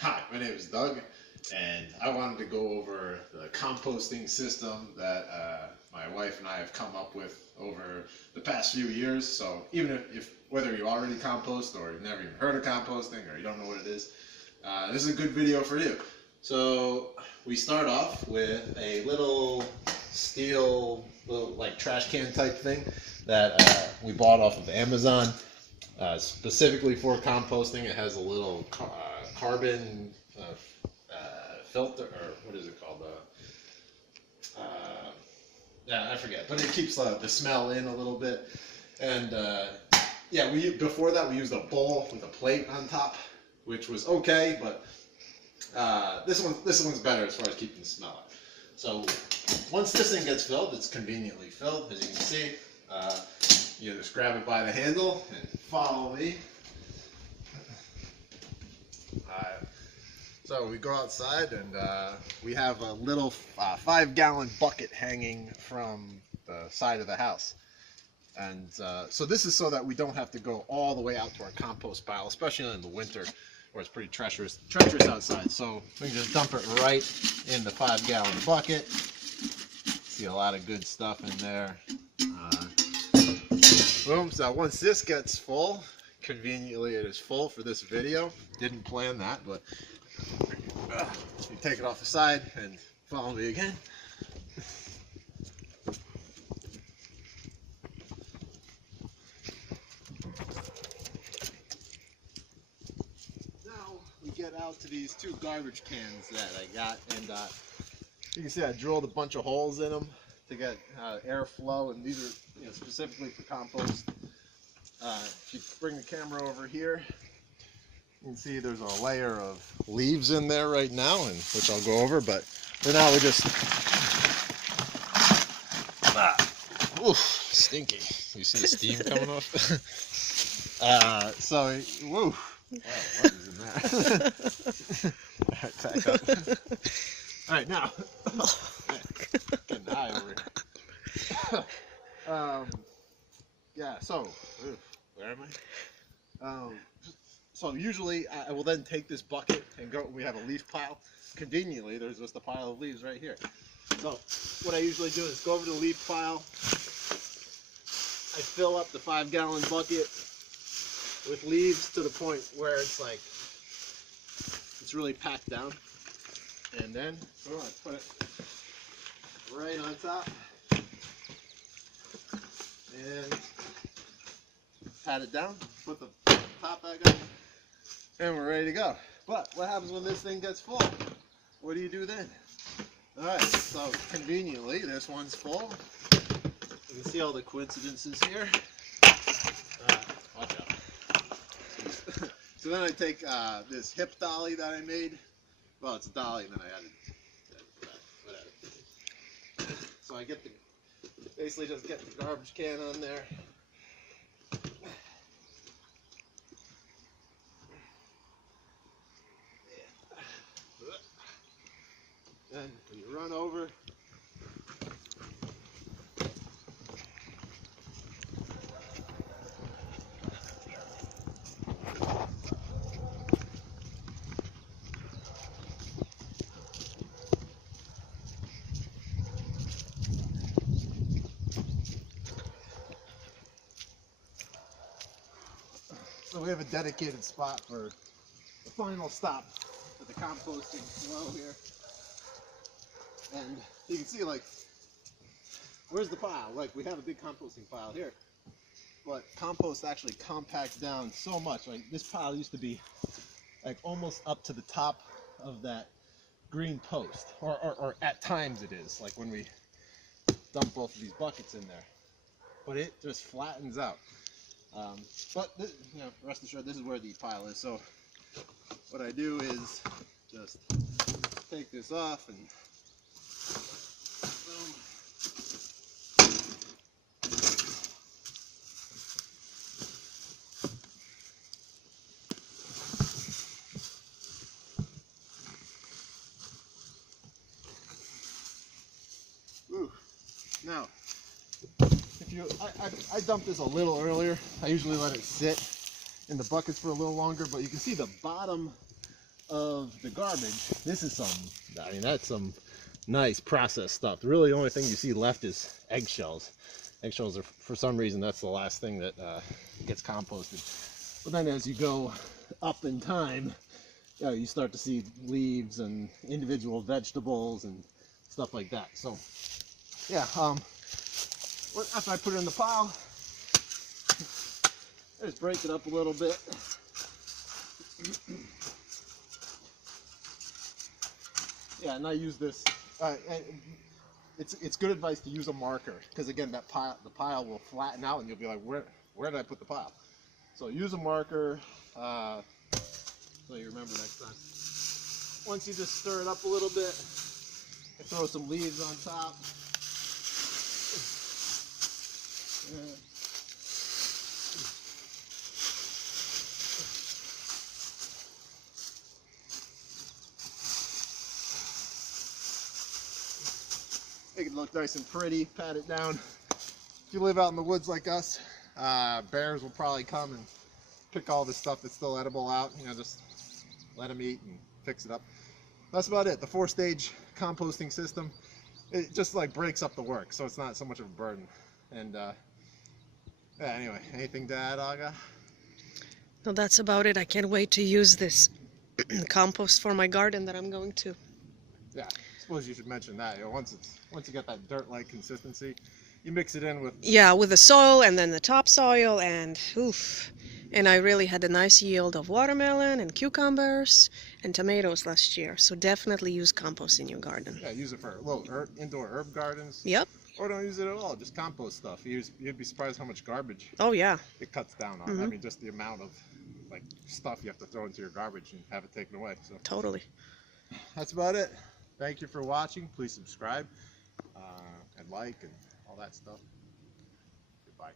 Hi, my name is Doug, and I wanted to go over the composting system that my wife and I have come up with over the past few years. So even if whether you already compost or you've never even heard of composting or you don't know what it is, this is a good video for you. So we start off with a little steel, like trash can type thing that we bought off of Amazon. Specifically for composting. It has a little carbon filter, or what is it called? Yeah, I forget, but it keeps the smell in a little bit. And yeah, before that we used a bowl with a plate on top, which was okay, but this one's better as far as keeping the smell out. So once this thing gets filled, it's conveniently filled, as you can see. You just grab it by the handle and follow me. So we go outside and we have a little 5-gallon bucket hanging from the side of the house. And so this is so that we don't have to go all the way out to our compost pile, especially in the winter where it's pretty treacherous outside. So we can just dump it right in the 5-gallon bucket. See a lot of good stuff in there. Boom, so once this gets full, conveniently it is full for this video. Didn't plan that, but you take it off the side and follow me again. Now we get out to these 2 garbage cans that I got, and you can see I drilled a bunch of holes in them to get airflow, and these are specifically for compost. If you bring the camera over here, you can see there's a layer of leaves in there right now, and which I'll go over. But for now, we just oof, stinky. You see the steam coming off. So woo. Wow, what is in that? All right, back up. All right, now getting high over here. Yeah, so where am I? So usually I will then take this bucket and go. We have a leaf pile. Conveniently, there's just a pile of leaves right here. So what I usually do is go over to the leaf pile. I fill up the 5-gallon bucket with leaves to the point where it's like it's really packed down, and then I put it right on top. And pat it down, put the top back up, and we're ready to go. But what happens when this thing gets full? What do you do then? Alright, so conveniently, this one's full. You can see all the coincidences here. Watch out. So then I take this hip dolly that I made. Well, it's a dolly, and then I added whatever. So I get basically just get the garbage can on there. Then when you run over, so we have a dedicated spot for the final stop for the composting flow here. And you can see, like, where's the pile? Like, we have a big composting pile here, but compost actually compacts down so much. Like, this pile used to be like almost up to the top of that green post, or at times it is, like when we dump both of these buckets in there, but it just flattens out. But this, rest assured, this is where the pile is. So what I do is just take this off and boom. Woo. Now, if you, I dumped this a little earlier. I usually let it sit in the buckets for a little longer, but you can see the bottom of the garbage, this is some, I mean, that's some nice processed stuff. Really, the only thing you see left is eggshells. Eggshells are, for some reason, that's the last thing that gets composted. But then as you go up in time, you know, you start to see leaves and individual vegetables and stuff like that. So, yeah, after I put it in the pile, I just break it up a little bit. Yeah, and I use this. It's good advice to use a marker, because again, the pile will flatten out, and you'll be like, where did I put the pile? So use a marker, so you remember next time. Once you just stir it up a little bit, and throw some leaves on top. Make it look nice and pretty, pat it down. If you live out in the woods like us, bears will probably come and pick all the stuff that's still edible out. You know, just let them eat and fix it up. That's about it. The 4-stage composting system, it just like breaks up the work, so it's not so much of a burden. And yeah, anyway, anything to add, Aga? No, that's about it. I can't wait to use this compost for my garden that I'm going to. Yeah, I suppose you should mention that. You know, once you get that dirt-like consistency, you mix it in with... Yeah, with the soil and then the topsoil, and oof. And I really had a nice yield of watermelon and cucumbers and tomatoes last year. So definitely use compost in your garden. Yeah, use it for little indoor herb gardens. Yep. Or don't use it at all, just compost stuff. You'd be surprised how much garbage Yeah. it cuts down on. I mean, just the amount of like stuff you have to throw into your garbage and have it taken away. So Totally. that's about it. Thank you for watching. Please subscribe and like and all that stuff. Goodbye.